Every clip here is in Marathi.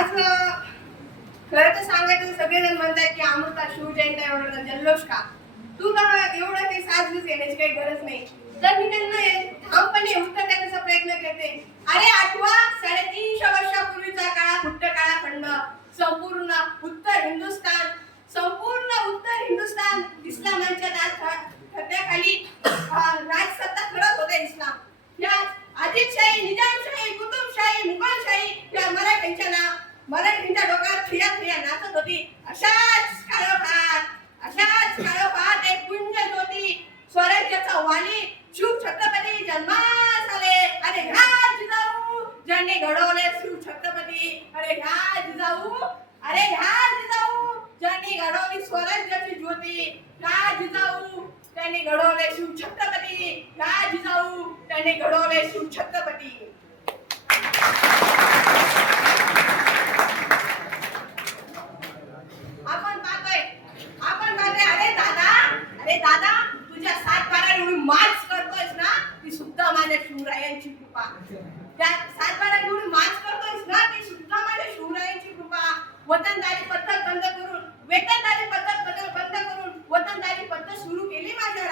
आज खरं तर सांगायचं सगळेजण म्हणतात की अमृता शिवजयंती आहे जल्लोष का? तू का एवढं काही साजरीच येण्याची काही गरज नाही. तर मी त्यांना ठामपणे उत्तर देण्याचा प्रयत्न करते अरे आठवा साडेतीनशे वर्षापूर्वीचा काळा खुट्ट काळा खंड संपूर्ण उत्तर हिंदुस्थान संपूर्ण उत्तर हिंदुस्थान इस्लामांच्या दास खाली राजसत्ता करत होता इस्लाम या आदिलशाही निजामशाही कुतुबशाही मुघलशाही या मराठ्यांच्या ना मराठ्यांच्या डोक्यावर थिया थिया नाचत होती अशाच काळोखात अशाच काळोखात एक गुंज होती स्वराज्याचा वाणी शिव छत्रपती जन्मास आले अरे ह्या जिजाऊ ज्यांनी घडवले शिव छत्रपती अरे ह्या जिजाऊ अरे ह्या जिजाऊ ज्यांनी घडवली स्वराज्याची ज्योती या जिजाऊ त्यांनी घडवले शिव छत्रपती या जिजाऊ त्यांनी घडवले शिव छत्रपती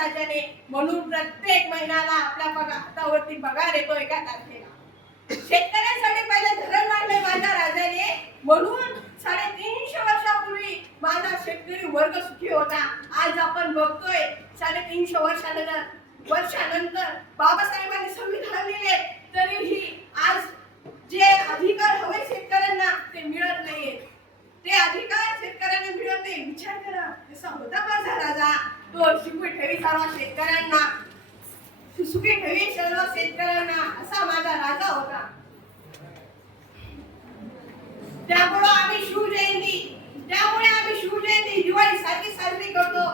केली म्हणून प्रत्येक महिन्याला आपल्या पगार हातावरती पगार येतो एका तारखेला. शेतकऱ्यांसाठी पहिले धरण मांडले माझ्या राजाने. म्हणून साडेतीनशे वर्षापूर्वी माझा शेतकरी वर्ग सुखी होता. आज आपण बघतोय साडेतीनशे वर्षानंतर वर्षानंतर बाबासाहेबांनी संविधान लिहिले. तरीही आज जे अधिकार हवे शेतकऱ्यांना ते मिळत नाहीये ते अधिकार शेतकऱ्यांना मिळत नाही. विचार करा. जसा होता माझा राजा. तो शिकवी ठेवी सर्व शेतकऱ्यांना. सुखी ठेवी सर्व शेतकऱ्यांना असा माझा राजा होता. त्यामुळे आम्ही शिवजयंती त्यामुळे आम्ही शिवजयंती दिवाळी सारखी साजरी करतो.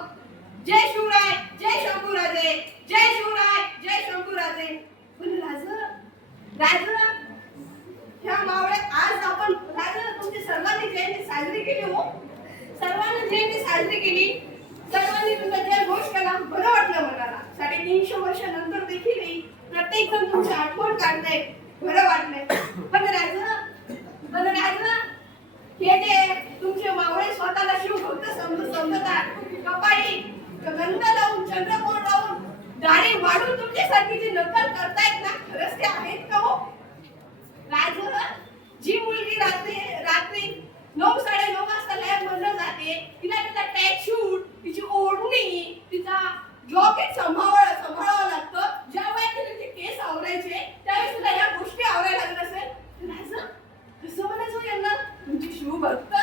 जय शिवराय जय शंभूराजे जय शिवराय जय शंभूराजे. पण राज राज ह्या मावळे आज आपण राज तुमची सर्वांनी जयंती साजरी केली हो. सर्वांनी जयंती साजरी केली सर्वांनी तुमचा जय घोष केला बरं वाटलं मनाला. साडेतीनशे वर्षानंतर देखील प्रत्येक जण तुमची आठवण काढताय. बरं वाटलंय. पण राजा पण राजा हे जे तुमचे मावळे स्वतःला शिवभक्त समजत समजतात. कपाळी गंध लावून चंद्रकोर लावून दाढी वाढून तुमच्यासारखी जी नकल करतायत ना खरंच ते आहेत का हो? राजा जॉकेट सांभाळ सांभाळावं लागतं. ज्या वेळेस तिला केस आवरायचे त्यावेळेस तुला या गोष्टी आवरायला लागत असेल. राज कसं म्हणायचं हो यांना? तुमची शिवभक्त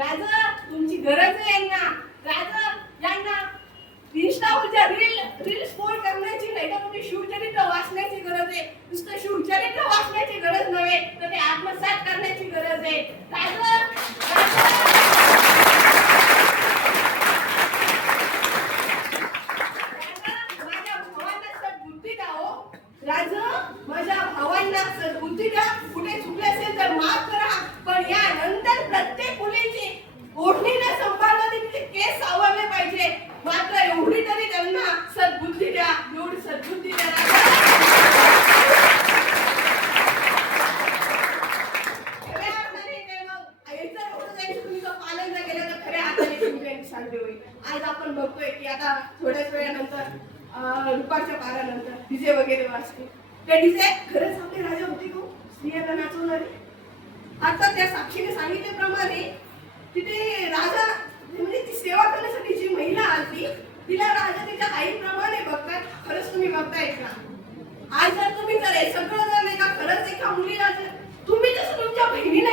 राजा तुमची गरज आहे यांना. राजा यांना इंस्टावरच्या रील रील स्कोर करण्याची नाही तर तुम्ही शिवचरित्र वाचण्याची गरज आहे. नुसतं शिवचरित्र वाचण्याची गरज नव्हे तर ते आत्मसात करण्याची गरज आहे. राजा माझ्या भावांना सद्बुद्धी द्या हो. राज माझ्या भावांना सद्बुद्धी द्या कुठे चुकले असेल तर माफ करा. पण यानंतर प्रत्येक मुलीची ओढणीने संभाळणं तिथे केस आवरले पाहिजे. मात्र एवढी तरी त्यांना सद्बुद्धी द्या. एवढी सद्बुद्धी द्या मग पालन केलं तर खऱ्या अर्थाने होईल. आज आपण बघतोय की आता थोड्याच वेळानंतर रुपाच्या दुपारच्या बारानंतर डीजे वगैरे वाचते ते डीजे खरंच आपले राजा होते का हो? स्त्रियांना नाचवणारे. आता त्या साक्षीने सांगितल्याप्रमाणे तिथे राजा म्हणजे ती सेवा करण्यासाठी जी महिला आली तिला राजा तिच्या आईप्रमाणे बघतात. खरंच तुम्ही बघताय का? आज जर तुम्ही जर हे सगळं जर नाही का खरंच एका मुलीला जर तुम्ही जसं तुमच्या बहिणीला